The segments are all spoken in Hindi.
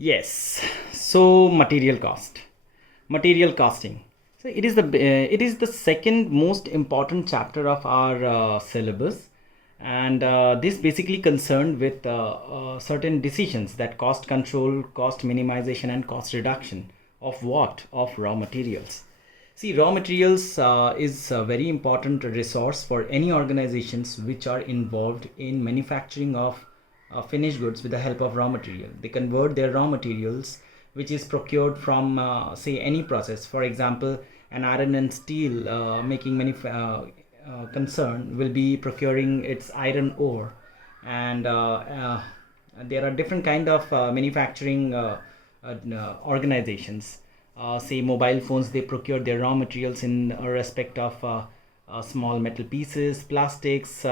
Yes. So material cost, material costing. So it is the second most important chapter of our syllabus, and this basically concerned with certain decisions that cost control, cost minimization, and cost reduction of what of raw materials. See, raw materials is a very important resource for any organizations which are involved in manufacturing of finished goods with the help of raw material. They convert their raw materials, which is procured from, say, any process. For example, an iron and steel making concern will be procuring its iron ore, and there are different kind of manufacturing organizations. Say mobile phones, they procure their raw materials in respect of small metal pieces, plastics,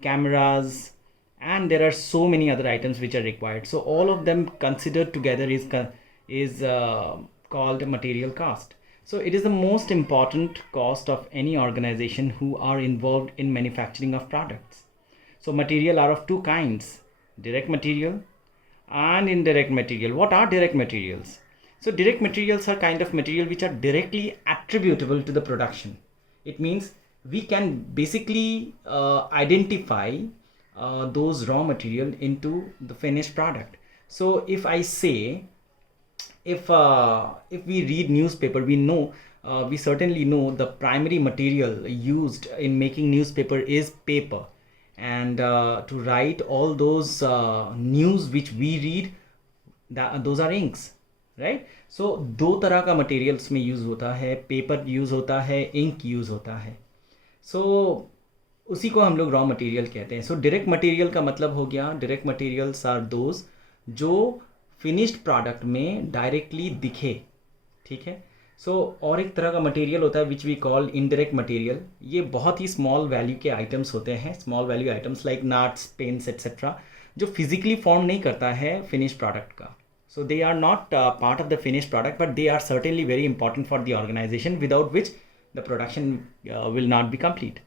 cameras, and there are so many other items which are required. So all of them considered together is called material cost. So it is the most important cost of any organization who are involved in manufacturing of products. So material are of two kinds: direct material and indirect material. What are direct materials? So direct materials are kind of material which are directly attributable to the production. It means we can basically identify those raw material into the finished product. So if I say, if we read newspaper, we know, we certainly know the primary material used in making newspaper is paper, and to write all those news which we read, those are inks, right. So दो तरह का मटेरियल्स में यूज़ होता है, पेपर यूज़ होता है, इंक यूज़ होता है. सो उसी को हम लोग रॉ मटेरियल कहते हैं. सो डायरेक्ट मटेरियल का मतलब हो गया, डायरेक्ट मटेरियल्स आर दोज जो फिनिश्ड प्रोडक्ट में डायरेक्टली दिखे. ठीक है. सो और एक तरह का मटेरियल होता है which we call indirect material. ये बहुत ही स्मॉल वैल्यू के आइटम्स होते हैं, small value items like nuts, pens etcetera, जो फिजिकली फॉर्म नहीं करता है फिनिश्ड प्रोडक्ट का. So they are not part of the finished product, but they are certainly very important for the organization, without which the production will not be complete.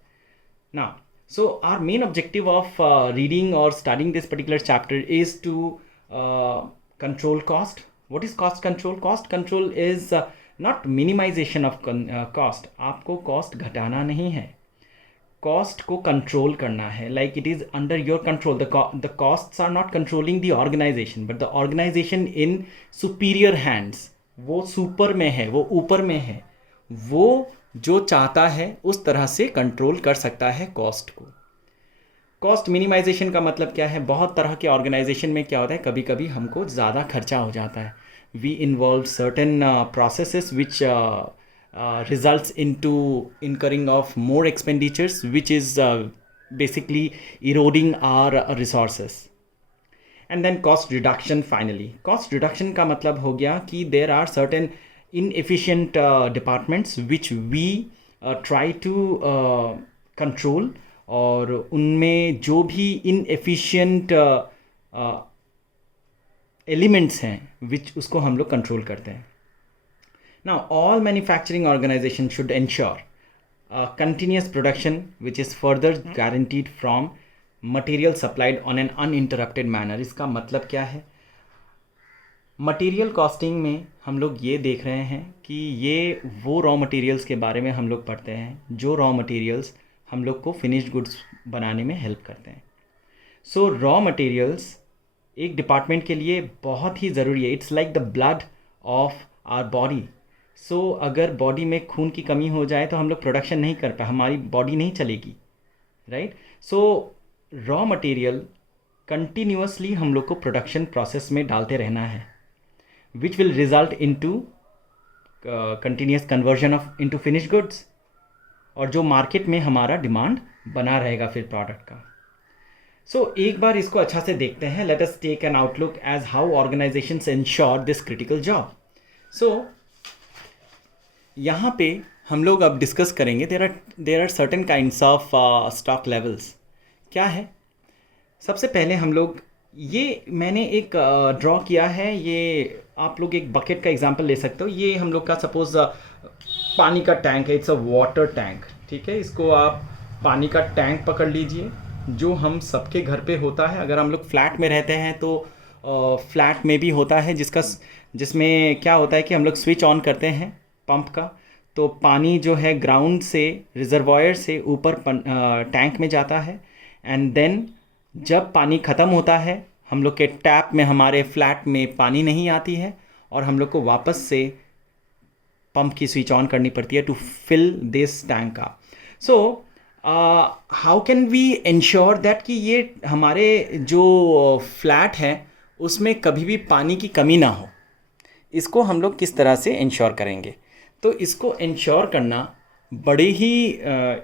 Now, so our main objective of reading or studying this particular chapter is to control cost. What is cost control? Cost control is not minimization of cost. आपको cost घटाना नहीं है, कॉस्ट को कंट्रोल करना है. Like it is under your control. The costs are not controlling the organisation, but the organisation in superior hands. वो सुपर में है, वो ऊपर में है, वो जो चाहता है उस तरह से कंट्रोल कर सकता है कॉस्ट को. कॉस्ट मिनिमाइजेशन का मतलब क्या है? बहुत तरह के ऑर्गेनाइजेशन में क्या होता है, कभी कभी हमको ज़्यादा खर्चा हो जाता है. We involve certain processes which results into incurring of more expenditures, which is basically eroding our resources. And then cost reduction. Finally, cost reduction का मतलब हो गया कि there are certain inefficient departments which we try to control, और उनमें जो भी inefficient elements हैं which उसको हम लोग control करते हैं. Now, all manufacturing organizations should ensure continuous production, which is further guaranteed from material supplied on an uninterrupted manner. इसका मतलब क्या है? मटेरियल कॉस्टिंग में हम लोग ये देख रहे हैं कि ये वो रॉ मटेरियल्स के बारे में हम लोग पढ़ते हैं जो रॉ मटेरियल्स हम लोग को फिनिश्ड गुड्स बनाने में हेल्प करते हैं. सो रॉ मटेरियल्स एक डिपार्टमेंट के लिए बहुत ही ज़रूरी है. It's like the blood of our body. So अगर बॉडी में खून की कमी हो जाए तो हम लोग प्रोडक्शन नहीं कर पाए, हमारी बॉडी नहीं चलेगी, राइट. सो रॉ मटेरियल कंटिन्यूसली हम लोग को प्रोडक्शन प्रोसेस में डालते रहना है, which will result into continuous conversion of into finish goods, और जो मार्केट में हमारा डिमांड बना रहेगा फिर प्रोडक्ट का. सो एक बार इसको अच्छा से देखते हैं. Let us take an outlook as how organizations ensure this critical job. So यहाँ पे हम लोग अब डिस्कस करेंगे. There are certain kinds of stock levels. क्या है? सबसे पहले हम लोग, ये मैंने एक ड्रॉ किया है. ये आप लोग एक बकेट का एग्जांपल ले सकते हो. ये हम लोग का सपोज पानी का टैंक है. It's a water tank. ठीक है. इसको आप पानी का टैंक पकड़ लीजिए, जो हम सबके घर पे होता है. अगर हम लोग फ्लैट में रहते हैं तो फ्लैट में भी होता है, जिसमें क्या होता है कि हम लोग स्विच ऑन करते हैं पंप का, तो पानी जो है ग्राउंड से रिजर्वायर से ऊपर टैंक में जाता है, एंड देन जब पानी ख़त्म होता है हम लोग के टैप में, हमारे फ्लैट में पानी नहीं आती है और हम लोग को वापस से पंप की स्विच ऑन करनी पड़ती है टू फिल दिस टैंक का. So how can we ensure that कि ये हमारे जो फ्लैट है उसमें कभी भी पानी की कमी ना हो, इसको हम लोग किस तरह से इंश्योर करेंगे? तो इसको इंश्योर करना बड़े ही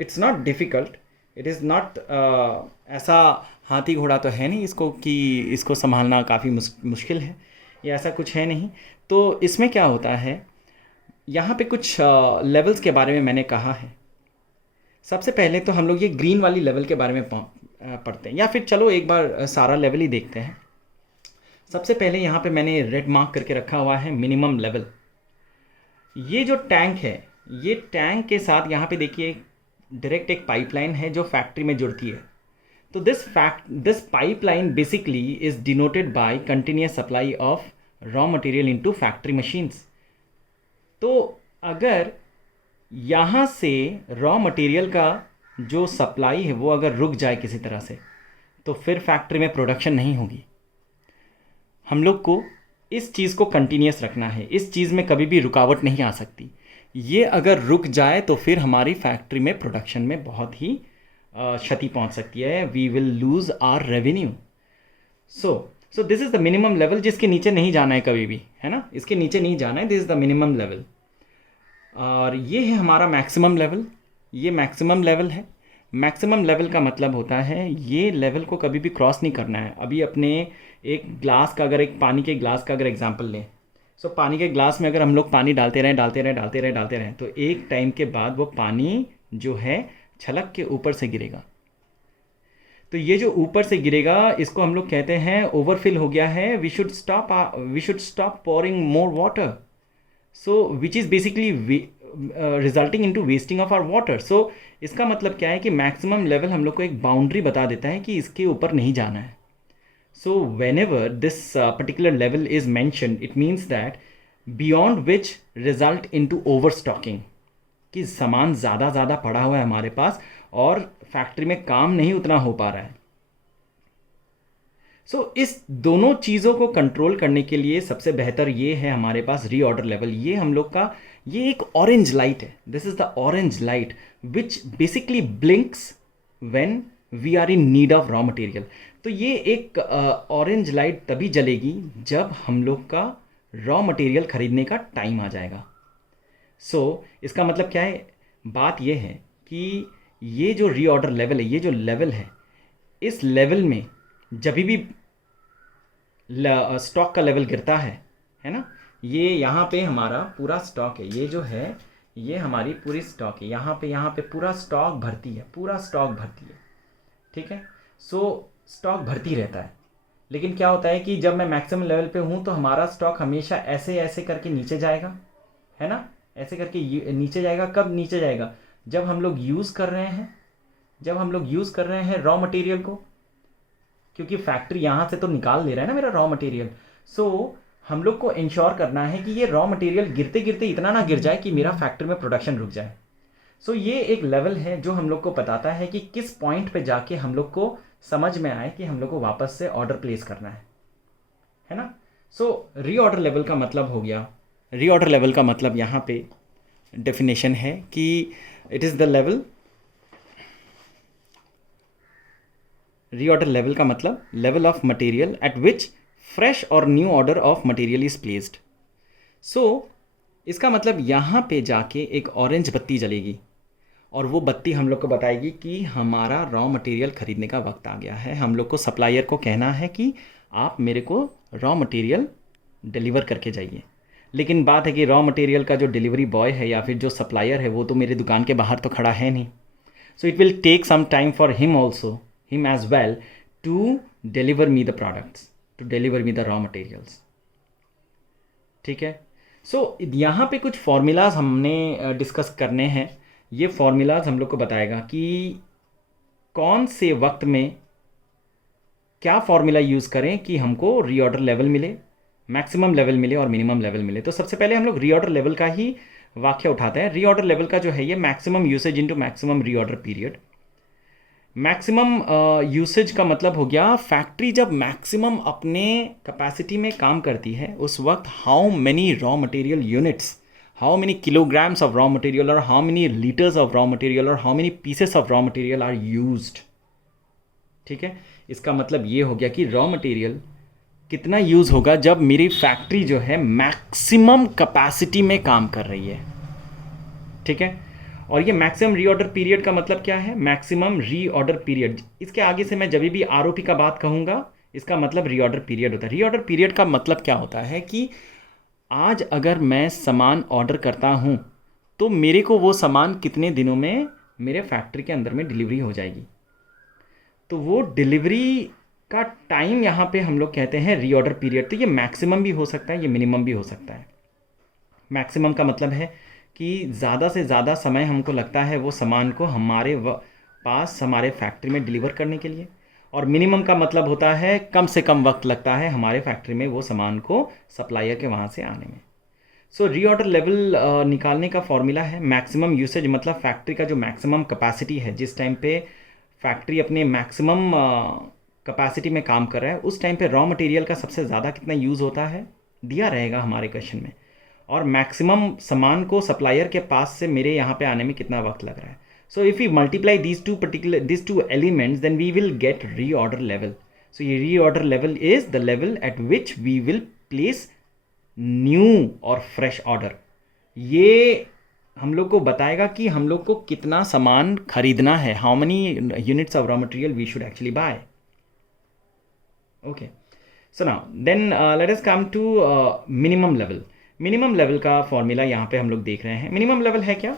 it's not difficult, it is not ऐसा हाथी घोड़ा तो है नहीं इसको कि इसको संभालना काफ़ी मुश्किल है, या ऐसा कुछ है नहीं. तो इसमें क्या होता है, यहाँ पे कुछ लेवल्स के बारे में मैंने कहा है. सबसे पहले तो हम लोग ये ग्रीन वाली लेवल के बारे में पढ़ते हैं, या फिर चलो एक बार सारा लेवल ही देखते हैं. सबसे पहले यहाँ पे मैंने रेड मार्क करके रखा हुआ है मिनिमम लेवल. ये जो टैंक है, ये टैंक के साथ यहाँ पे देखिए डायरेक्ट एक पाइपलाइन है जो फैक्ट्री में जुड़ती है. तो this pipeline basically is denoted by continuous supply of raw material into factory machines. तो अगर यहाँ से रॉ मटेरियल का जो सप्लाई है वो अगर रुक जाए किसी तरह से, तो फिर फैक्ट्री में प्रोडक्शन नहीं होगी. हम लोग को इस चीज़ को कंटिन्यूअस रखना है, इस चीज़ में कभी भी रुकावट नहीं आ सकती. ये अगर रुक जाए तो फिर हमारी फैक्ट्री में प्रोडक्शन में बहुत ही क्षति पहुंच सकती है. We will lose our revenue. So this is the minimum level, जिसके नीचे नहीं जाना है कभी भी, है ना, इसके नीचे नहीं जाना है. This is the minimum level. और ये है हमारा मैक्सिमम लेवल. ये मैक्सिमम लेवल है. मैक्सिमम लेवल का मतलब होता है ये लेवल को कभी भी क्रॉस नहीं करना है. अभी अपने एक ग्लास का, अगर एक पानी के ग्लास का अगर एग्जांपल लें, सो पानी के ग्लास में अगर हम लोग पानी डालते रहें तो एक टाइम के बाद वो पानी जो है छलक के ऊपर से गिरेगा. तो ये जो ऊपर से गिरेगा इसको हम लोग कहते हैं ओवरफिल हो गया है. We should stop pouring more water, so which is basically resulting into wasting of our water. So इसका मतलब क्या है कि मैक्सिमम लेवल हम लोग को एक बाउंड्री बता देता है कि इसके ऊपर नहीं जाना है. So whenever this particular level is mentioned, it means that beyond which result into overstocking, कि सामान ज़्यादा पड़ा हुआ है हमारे पास और फैक्ट्री में काम नहीं उतना हो पा रहा है. इस दोनों चीज़ों को कंट्रोल करने के लिए सबसे बेहतर ये है हमारे पास रीऑर्डर लेवल. ये हम लोग का ये एक ऑरेंज लाइट है. This is the orange light which basically blinks when we are in need of raw material. तो ये एक ऑरेंज लाइट तभी जलेगी जब हम लोग का रॉ मटेरियल ख़रीदने का टाइम आ जाएगा. इसका मतलब क्या है, बात ये है कि ये जो रीऑर्डर लेवल है, ये जो लेवल है, इस लेवल में जब भी स्टॉक का लेवल गिरता है ना, ये यहाँ पे हमारा पूरा स्टॉक है, ये जो है ये हमारी पूरी स्टॉक है. यहाँ पे पूरा स्टॉक भरती है, ठीक है. स्टॉक भरती रहता है. लेकिन क्या होता है कि जब मैं मैक्सिमम लेवल पे हूँ तो हमारा स्टॉक हमेशा ऐसे करके नीचे जाएगा, है ना, ऐसे करके नीचे जाएगा. कब नीचे जाएगा? जब हम लोग यूज़ कर रहे हैं रॉ मटेरियल को, क्योंकि फैक्ट्री यहाँ से तो निकाल ले रहा है ना मेरा रॉ मटेरियल. हम लोग को इंश्योर करना है कि ये रॉ मटेरियल गिरते गिरते इतना ना गिर जाए कि मेरा फैक्ट्री में प्रोडक्शन रुक जाए. ये एक लेवल है जो हम लोग को बताता है कि किस पॉइंट पे जाके हम लोग को समझ में आए कि हम लोग को वापस से ऑर्डर प्लेस करना है ना. रीऑर्डर लेवल का मतलब हो गया, रीऑर्डर लेवल का मतलब यहाँ पे डेफिनेशन है कि it is the level. Reorder level का मतलब level of material at which fresh और new order of material is placed. इसका मतलब यहाँ पे जाके एक ऑरेंज बत्ती जलेगी और वो बत्ती हम लोग को बताएगी कि हमारा रॉ मटेरियल ख़रीदने का वक्त आ गया है. हम लोग को सप्लायर को कहना है कि आप मेरे को रॉ मटेरियल डिलीवर करके जाइए. लेकिन बात है कि रॉ मटेरियल का जो डिलीवरी बॉय है या फिर जो सप्लायर है वो तो मेरे दुकान के बाहर तो खड़ा है नहीं. It will take some time for him as well to deliver me the products, to deliver me the raw materials. ठीक है. यहाँ पे कुछ फॉर्मूलाज हमने डिस्कस करने हैं. ये फॉर्मूलाज हम लोग को बताएगा कि कौन से वक्त में क्या फॉर्मूला यूज़ करें कि हमको रीऑर्डर लेवल मिले, मैक्सिमम लेवल मिले और मिनिमम लेवल मिले। तो सबसे पहले हम लोग रीऑर्डर लेवल का ही वाक्य उठाते हैं। रीऑर्डर लेवल का जो है ये maximum usage into maximum reorder period. Maximum usage का मतलब हो गया फैक्ट्री जब मैक्सिमम अपने कैपेसिटी में काम करती है उस वक्त how many raw material units, how many kilograms of raw material और how many litres of raw material और how many pieces of raw material are used. ठीक है, इसका मतलब ये हो गया कि रॉ मटेरियल कितना यूज़ होगा जब मेरी फैक्ट्री जो है मैक्सिमम कैपेसिटी में काम कर रही है। ठीक है, और ये मैक्सिमम रीऑर्डर पीरियड का मतलब क्या है? मैक्सिमम रीऑर्डर पीरियड, इसके आगे से मैं जब भी आरओपी का बात कहूँगा इसका मतलब रीऑर्डर पीरियड होता है। रीऑर्डर पीरियड का मतलब क्या होता है कि आज अगर मैं सामान ऑर्डर करता हूँ तो मेरे को वो सामान कितने दिनों में मेरे फैक्ट्री के अंदर में डिलीवरी हो जाएगी। तो वो डिलीवरी का टाइम यहाँ पे हम लोग कहते हैं रीऑर्डर पीरियड। तो ये मैक्सिमम भी हो सकता है, ये मिनिमम भी हो सकता है। मैक्सिमम का मतलब है कि ज़्यादा से ज़्यादा समय हमको लगता है वो सामान को हमारे पास हमारे फैक्ट्री में डिलीवर करने के लिए, और मिनिमम का मतलब होता है कम से कम वक्त लगता है हमारे फैक्ट्री में वो सामान को सप्लायर के वहाँ से आने में। सो रीऑर्डर लेवल निकालने का फॉर्मूला है मैक्सिमम यूसेज, मतलब फैक्ट्री का जो मैक्सिमम कैपेसिटी है, जिस टाइम पे फैक्ट्री अपने मैक्सिमम कैपेसिटी में काम कर रहा है उस टाइम पे रॉ मटेरियल का सबसे ज़्यादा कितना यूज़ होता है दिया रहेगा हमारे क्वेश्चन में, और मैक्सिमम सामान को सप्लायर के पास से मेरे यहाँ पे आने में कितना वक्त लग रहा है। So if you multiply these two elements then we will get reorder level. So ये reorder level is the level at which we will place new और fresh order। ये हम लोग को बताएगा कि हम लोग को कितना सामान खरीदना है, how many units of raw material we should actually buy. Okay, so now then let us come to minimum level. Minimum level का फॉर्मूला यहाँ पे हम लोग देख रहे हैं। मिनिमम लेवल है क्या?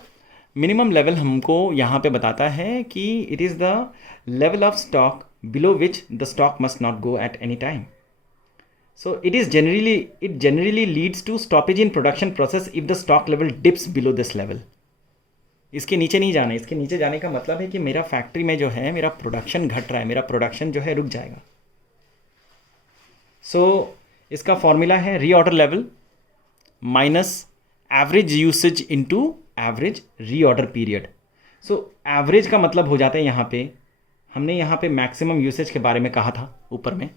मिनिमम लेवल हमको यहाँ पे बताता है कि it is the level of stock below which the stock must not go at any time. So it generally leads to stoppage in production process if the stock level dips below this level. इसके नीचे नहीं जाना, इसके नीचे जाने का मतलब है कि मेरा फैक्ट्री में जो है मेरा प्रोडक्शन घट रहा है, मेरा प्रोडक्शन जो है रुक जाएगा। सो इसका फॉर्मूला है reorder level minus average usage into average reorder period. So average का मतलब हो जाता है यहाँ पे, हमने यहाँ पे मैक्सिमम यूसेज के बारे में कहा था, ऊपर में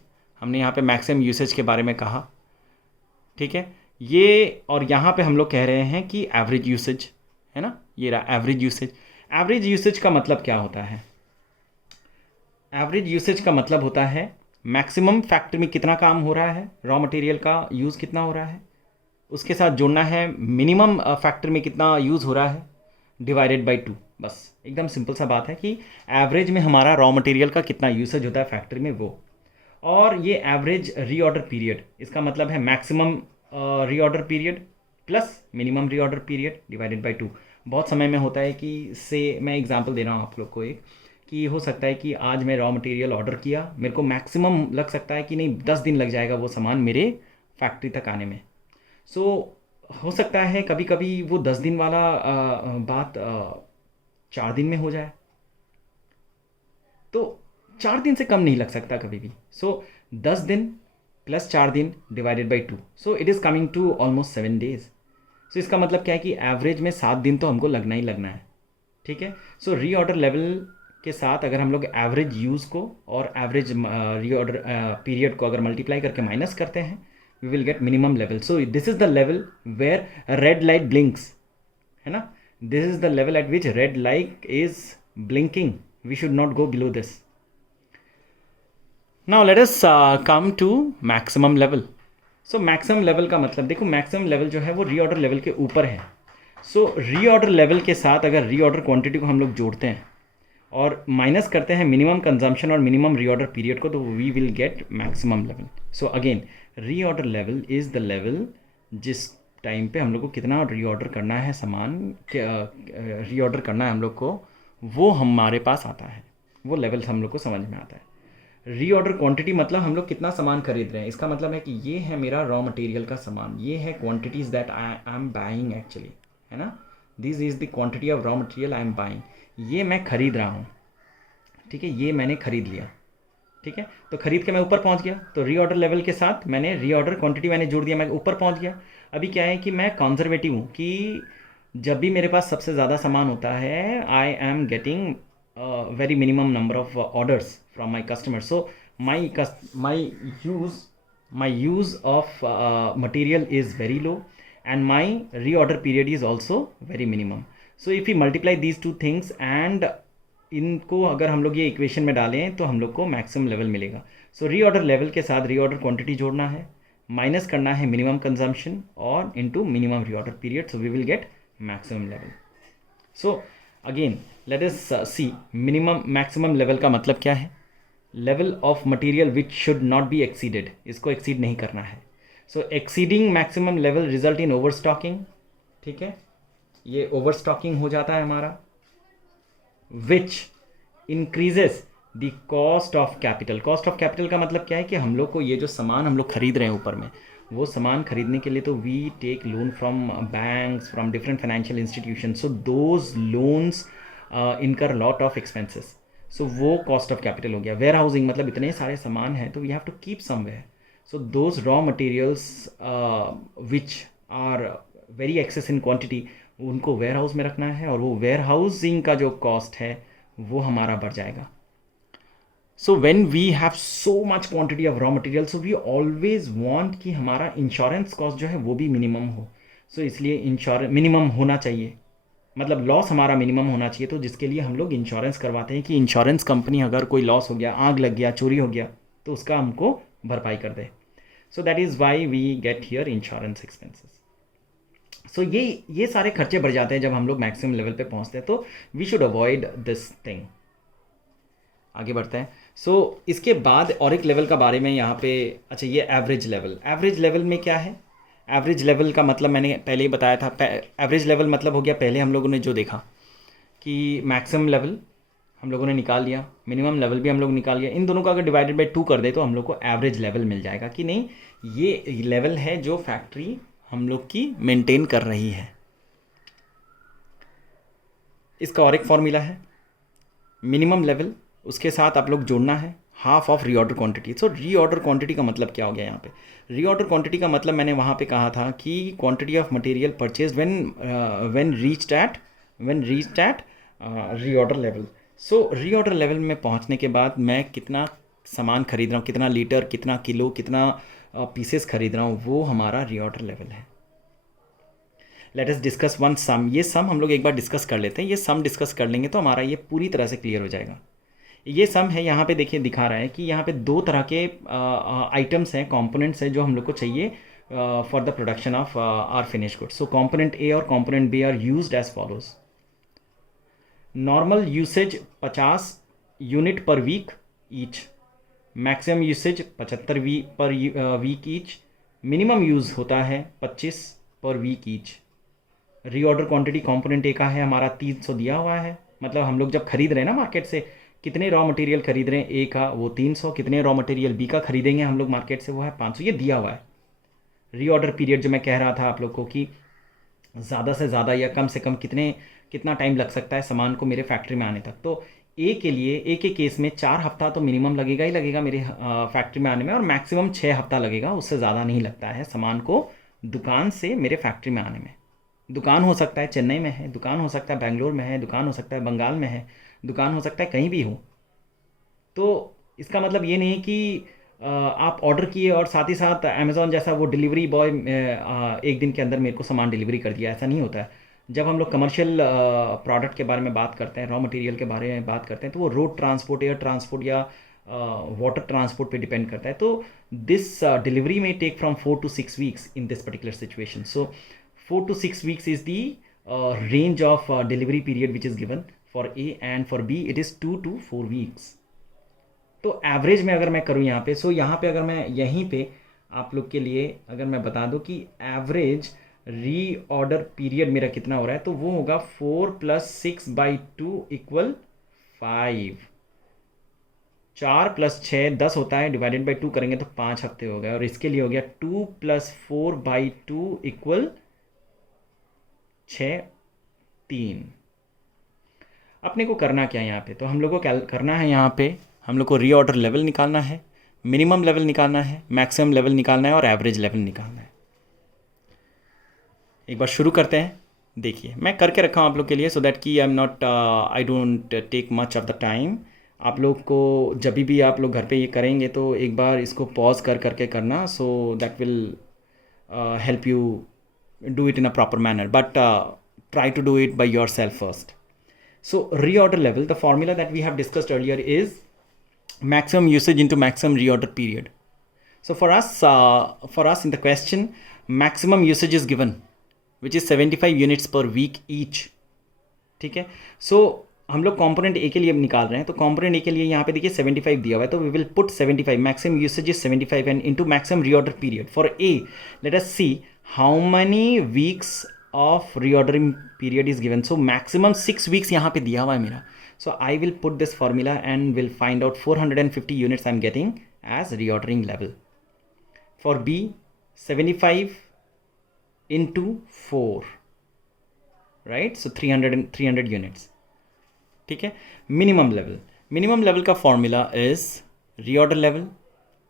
हमने यहाँ पे मैक्सिमम यूसेज के बारे में कहा। ठीक है, ये और यहाँ पे हम लोग कह रहे हैं कि एवरेज यूसेज है ना, ये रहा एवरेज यूसेज। एवरेज यूसेज का मतलब क्या होता है? एवरेज यूसेज का मतलब होता है मैक्सिमम फैक्ट्री में कितना काम हो रहा है, रॉ मटेरियल का यूज़ कितना हो रहा है, उसके साथ जोड़ना है मिनिमम फैक्टर में कितना यूज़ हो रहा है डिवाइडेड बाय 2। बस एकदम सिंपल सा बात है कि एवरेज में हमारा रॉ मटेरियल का कितना यूसेज होता है फैक्ट्री में वो, और ये एवरेज रीऑर्डर पीरियड, इसका मतलब है maximum reorder period plus minimum reorder period divided by 2। बहुत समय में होता है कि से मैं एग्जांपल दे रहा हूँ आप लोग को एक, कि हो सकता है कि आज मैं रॉ मटेरियल ऑर्डर किया, मेरे को मैक्सिमम लग सकता है कि नहीं 10 दिन लग जाएगा वो सामान मेरे फैक्ट्री तक आने में। सो हो सकता है कभी कभी वो 10 दिन वाला बात 4 दिन में हो जाए, तो 4 दिन से कम नहीं लग सकता कभी भी। सो 10 दिन प्लस 4 दिन divided by 2, so it is coming to almost 7 days. So इसका मतलब क्या है कि एवरेज में 7 दिन तो हमको लगना ही लगना है। ठीक है, सो रीऑर्डर लेवल के साथ अगर हम लोग एवरेज यूज़ को और एवरेज रीऑर्डर पीरियड को अगर मल्टीप्लाई करके माइनस करते हैं, we will get minimum level. So this is the level where red light blinks, है ना, this is the level at which red light is blinking. We should not go below this. Now let us come to maximum level. So maximum level का मतलब देखो, maximum level जो है वो रीऑर्डर लेवल के ऊपर है। So रीऑर्डर लेवल के साथ अगर रीऑर्डर क्वांटिटी को हम लोग जोड़ते हैं और माइनस करते हैं मिनिमम कंजम्पशन और मिनिमम रीऑर्डर पीरियड को, तो we will get maximum level. So again reorder level is the level जिस टाइम पे हम लोग को कितना रीऑर्डर करना है, सामान रीऑर्डर करना है हम लोग को, वो हमारे पास आता है, वो लेवल हम लोग को समझ में आता है। रीऑर्डर क्वांटिटी मतलब हम लोग कितना सामान खरीद रहे हैं, इसका मतलब है कि ये है मेरा रॉ मटेरियल का सामान, ये है quantities that I am buying actually, है ना, this is the quantity of raw material I am buying, ये मैं खरीद रहा हूँ। ठीक है, ये मैंने खरीद लिया। ठीक है, तो ख़रीद के मैं ऊपर पहुंच गया, तो रीऑर्डर लेवल के साथ मैंने रीऑर्डर क्वांटिटी मैंने जोड़ दिया, मैं ऊपर पहुंच गया। अभी क्या है कि मैं कंजर्वेटिव हूँ कि जब भी मेरे पास सबसे ज़्यादा सामान होता है, आई am getting very minimum number of orders from my customer, so my use my use of material is very low and my reorder period is also very minimum. So if we multiply these two things and इनको अगर हम लोग ये इक्वेशन में डालें तो हम लोग को मैक्सिमम लेवल मिलेगा। सो रीऑर्डर लेवल के साथ रीऑर्डर क्वांटिटी जोड़ना है, माइनस करना है मिनिमम कंजम्पशन और into minimum reorder period, so we will get maximum level. So again let us see minimum maximum level का मतलब क्या है। Level of material which should not be exceeded, इसको एक्सीड नहीं करना है। So exceeding maximum level result in over stocking, ठीक है, ये ओवर स्टॉकिंग हो जाता है हमारा, which increases the cost of capital. Cost of capital का मतलब क्या है कि हम लोग को ये जो सामान हम लोग खरीद रहे हैं ऊपर में, वो सामान खरीदने के लिए तो we take loan from banks, from different financial institution, so those loans incur lot of expenses, so वो कॉस्ट ऑफ कैपिटल हो गया। वेयर हाउसिंग मतलब इतने सारे सामान हैं तो we have to keep somewhere, so those raw materials which are very excess in quantity, उनको वेयर हाउस में रखना है और वो वेयर हाउसिंग का जो कॉस्ट है वो हमारा बढ़ जाएगा। So when we have so much quantity of raw material, so we always want कि हमारा इंश्योरेंस कॉस्ट जो है वो भी मिनिमम हो। सो इसलिए इंश्योरेंस मिनिमम होना चाहिए, मतलब लॉस हमारा मिनिमम होना चाहिए, तो जिसके लिए हम लोग इंश्योरेंस करवाते हैं कि इंश्योरेंस कंपनी अगर कोई लॉस हो गया, आग लग गया, चोरी हो गया, तो उसका हमको भरपाई कर दे। So that is why we get here insurance expenses. So ये सारे खर्चे बढ़ जाते हैं जब हम लोग मैक्सिमम लेवल पे पहुंचते हैं, तो we should avoid this thing. आगे बढ़ते हैं। सो इसके बाद और एक लेवल का बारे में यहाँ पे, अच्छा ये एवरेज लेवल। एवरेज लेवल में क्या है, एवरेज लेवल का मतलब मैंने पहले ही बताया था। एवरेज लेवल मतलब हो गया, पहले हम लोगों ने जो देखा कि मैक्सिमम लेवल हम लोगों ने निकाल लिया, मिनिमम लेवल भी हम लोग निकाल लिया, इन दोनों को अगर डिवाइडेड बाई 2 कर दे तो हम लोग को एवरेज लेवल मिल जाएगा कि नहीं, ये लेवल है जो फैक्ट्री हम लोग की मेंटेन कर रही है। इसका और एक फॉर्मूला है, मिनिमम लेवल उसके साथ आप लोग जोड़ना है half of reorder quantity. So reorder quantity का मतलब क्या हो गया यहाँ पे, रीऑर्डर क्वांटिटी का मतलब मैंने वहाँ पे कहा था कि quantity of material purchase when reached eight reorder level. So reorder level में पहुँचने के बाद मैं कितना सामान खरीद रहा हूँ, कितना लीटर, कितना किलो, कितना पीसेस खरीद रहा हूँ, वो हमारा रीऑर्डर लेवल है। लेट अस डिस्कस वन सम। ये सम हम लोग एक बार डिस्कस कर लेते हैं, ये सम डिस्कस कर लेंगे तो हमारा ये पूरी तरह से क्लियर हो जाएगा। ये सम है, यहाँ पे देखिए दिखा रहा है कि यहाँ पे 2 तरह के आइटम्स हैं, कंपोनेंट्स हैं जो हम लोग को चाहिए for the production of our finish goods. So component A और component B are used as follows. Normal usage 50 unit per week each, maximum usage 75 per week each, minimum use होता है 25 per week each. Reorder quantity component A का है हमारा 300 दिया हुआ है, मतलब हम लोग जब खरीद रहे हैं ना मार्केट से, कितने रॉ मटेरियल खरीद रहे हैं ए का वो 300, कितने रॉ मटेरियल बी का खरीदेंगे हम लोग मार्केट से वो है 500, ये दिया हुआ है। रीऑर्डर पीरियड जो मैं कह रहा था आप लोग को कि ज़्यादा से ज़्यादा या कम से कम कितना टाइम लग सकता है सामान को मेरे फैक्ट्री में आने तक, तो ए के लिए, ए के केस में 4 हफ्ता तो मिनिमम लगेगा ही लगेगा मेरे फैक्ट्री में आने में, और मैक्सिमम 6 हफ्ता लगेगा, उससे ज़्यादा नहीं लगता है सामान को दुकान से मेरे फैक्ट्री में आने में। दुकान हो सकता है चेन्नई में है, दुकान हो सकता है बेंगलोर में है, दुकान हो सकता है बंगाल में है, दुकान हो सकता है कहीं भी हो। तो इसका मतलब ये नहीं कि आप ऑर्डर किए और साथ ही साथ अमेज़ॉन जैसा वो डिलीवरी बॉय एक दिन के अंदर मेरे को सामान डिलीवरी कर दिया, ऐसा नहीं होता है। जब हम लोग कमर्शियल प्रोडक्ट के बारे में बात करते हैं, रॉ मटेरियल के बारे में बात करते हैं, तो वो रोड ट्रांसपोर्ट, एयर ट्रांसपोर्ट या वाटर ट्रांसपोर्ट पे डिपेंड करता है। तो दिस डिलीवरी में take from 4 to 6 weeks in this particular situation. So 4 to 6 weeks is the range of delivery period which is given for A, and for B it is 2 to 4 weeks. तो एवरेज में अगर मैं करूँ यहाँ पे, सो यहाँ पे अगर मैं यहीं पे आप लोग के लिए अगर मैं बता दूँ कि एवरेज री ऑर्डर पीरियड मेरा कितना हो रहा है, तो वो होगा 4 + 6/2 = 5। 4 + 6 10 होता है, डिवाइडेड बाई 2 करेंगे तो 5 हफ्ते हो गए, और इसके लिए हो गया 2 + 4/2 = 6 3। अपने को करना क्या है यहाँ पे, तो हम लोग को क्या करना है यहाँ पे, हम लोग को रीऑर्डर लेवल निकालना है, मिनिमम लेवल निकालना है, मैक्सिमम लेवल निकालना है और एवरेज लेवल निकालना है। एक बार शुरू करते हैं। देखिए मैं करके रखा हूँ आप लोग के लिए, सो दैट कि I don't take much of the time. आप लोग को जब भी आप लोग घर पे ये करेंगे तो एक बार इसको पॉज कर करके करना, so that will help you do it in a proper manner, but try to do it by yourself first. So reorder level, the formula that we have discussed earlier is maximum usage into maximum reorder period. So for us in the question, maximum usage is given, which is 75 units per week each. ठीक है, सो हम लोग कंपोनेंट ए के लिए निकाल रहे हैं, तो कंपोनेंट ए के लिए यहाँ पे देखिए 75 दिया हुआ है, तो we will put 75, maximum usage is 75 and into maximum reorder period for A. Let us see how many weeks of reordering period is given. So maximum 6 weeks यहाँ पे दिया हुआ है मेरा, so I will put this formula and will find out 450 units I am getting as reordering level. For B 75 into 4, right, so 300 units. ठीक है, मिनिमम लेवल का फॉर्मूला इज रीऑर्डर लेवल,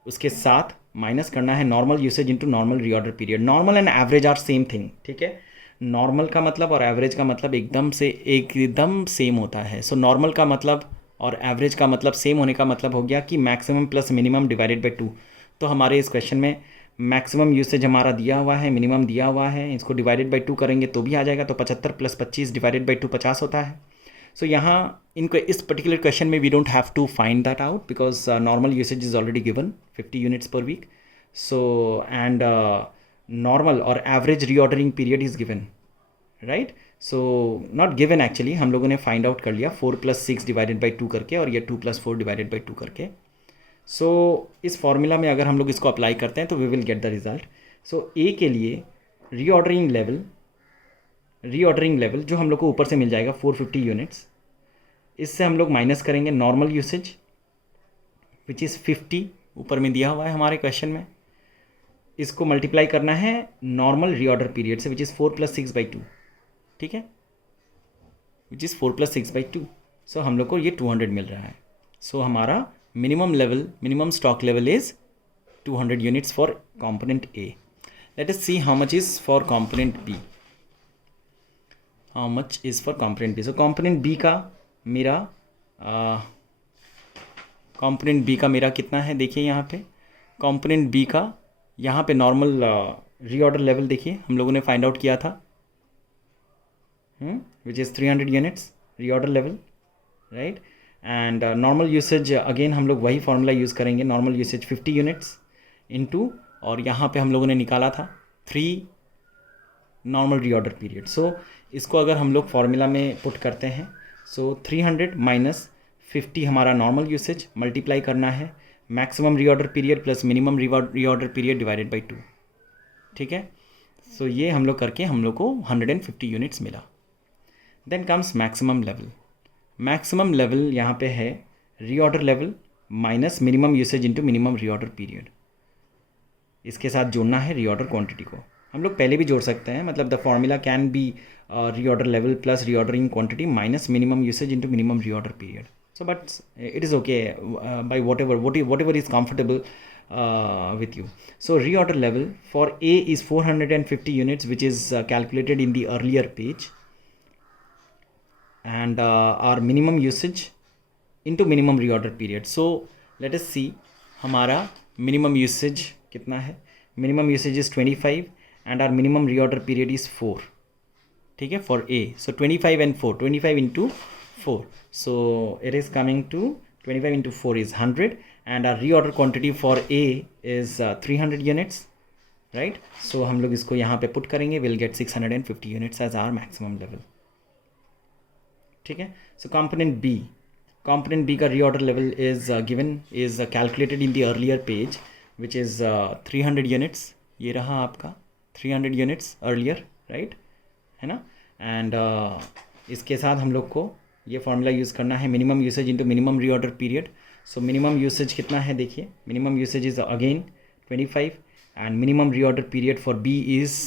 उसके साथ माइनस करना है normal usage into normal reorder period. Normal and average are same thing, ठीक है, नॉर्मल का मतलब और एवरेज का मतलब एकदम सेम होता है। सो नॉर्मल का मतलब और एवरेज का मतलब सेम होने का मतलब हो गया कि maximum plus minimum divided by 2। तो हमारे इस क्वेश्चन में मैक्सिमम यूसेज हमारा दिया हुआ है, मिनिमम दिया हुआ है, इसको डिवाइडेड बाई 2 करेंगे तो भी आ जाएगा, तो 75 प्लस 25 डिवाइडेड बाई 2 50 होता है। सो यहाँ इनको इस पर्टिकुलर क्वेश्चन में we don't have to find that out because normal usage is already given 50 units per week. So and normal और average reordering period is given, right, so not given actually, हम लोगों ने फाइंड आउट कर लिया 4 + 6 डिवाइडेड बाई 2 करके और ये 2 + 4 डिवाइडेड बाई 2 करके। सो इस फॉर्मूला में अगर हम लोग इसको अप्लाई करते हैं तो we will get the result. So A के लिए रीऑर्डरिंग लेवल जो हम लोग को ऊपर से मिल जाएगा 450 यूनिट्स, इससे हम लोग माइनस करेंगे नॉर्मल यूसेज विच इज़ 50, ऊपर में दिया हुआ है हमारे क्वेश्चन में, इसको मल्टीप्लाई करना है नॉर्मल रीऑर्डर पीरियड से विच इज़ 4 + 6 बाई 2, ठीक है, विच इज़ 4 + 6 बाई 2। सो हम लोग को ये 200 मिल रहा है। सो हमारा minimum stock level is 200 units for component A. Let us see how much is for component B. How much is for component B? So component B का मेरा कितना है, देखिए यहाँ पे component B का यहाँ पे नॉर्मल रीऑर्डर लेवल देखिए हम लोगों ने फाइंड आउट किया था, which is 300 units reorder level, right, and normal usage again हम लोग वही फार्मूला यूज़ करेंगे, नॉर्मल यूसेज 50 यूनिट्स इनटू, और यहाँ पे हम लोगों ने निकाला था 3 नॉर्मल रीऑर्डर पीरियड। सो इसको अगर हम लोग फार्मूला में पुट करते हैं, सो 300 माइनस 50 हमारा नॉर्मल यूसेज, मल्टीप्लाई करना है maximum reorder period plus minimum reorder period divided by 2, ठीक है। सो ये हम लोग करके हम लोग को 150 यूनिट्स मिला। देन कम्स मैक्सिमम लेवल यहाँ पे है reorder level minus minimum usage into minimum reorder period, इसके साथ जोड़ना है रीऑर्डर क्वांटिटी को। हम लोग पहले भी जोड़ सकते हैं, मतलब the formula can be reorder level plus reordering quantity minus minimum usage into minimum reorder period. So but it is okay by whatever is comfortable with you. So reorder level for A is 450 units, which is calculated in the earlier page, and our minimum usage into minimum reorder period. So let us see हमारा minimum usage कितना है। minimum usage is 25 and our minimum reorder period is 4, ठीक है, for A. So 25 and 4, 25 into 4, so it is coming to 25 into 4 is 100, and our reorder quantity for A is 300 units, right. So हम लोग इसको यहाँ पे पुट करेंगे, we'll get 650 units as our maximum level, ठीक है। सो कंपोनेंट बी का reorder level is given, is calculated in the earlier page, which is 300 units, ये रहा आपका 300 यूनिट्स अर्लियर, राइट, है ना। एंड इसके साथ हम लोग को ये फार्मूला यूज़ करना है minimum usage into minimum reorder period. So minimum usage कितना है देखिए, minimum usage is again 25 and minimum reorder period for B is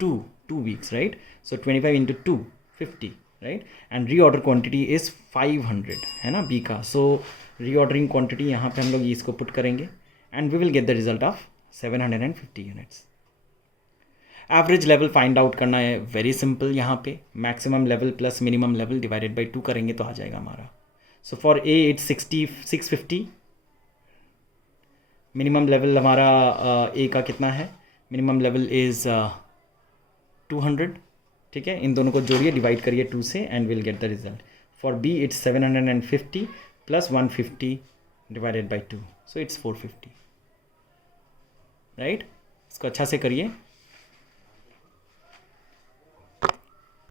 2 weeks, right. So 25 into 2 50, right, and reorder quantity is 500, है ना बी का। सो रीऑर्डरिंग क्वांटिटी यहाँ पे हम लोग इसको पुट करेंगे and we will get the result of 750 units. Average level find out करना है, वेरी सिंपल. यहाँ पे maximum level plus minimum level divided by 2 करेंगे तो आ जाएगा हमारा. So for A it's 650. Minimum level हमारा ए का कितना है, मिनिमम लेवल इज़ 200. ठीक है, इन दोनों को जोड़िए, डिवाइड करिए 2 से and will get the result. For B it's 750 plus 150 divided by 2, so it's 450. Right, इसको अच्छा से करिए.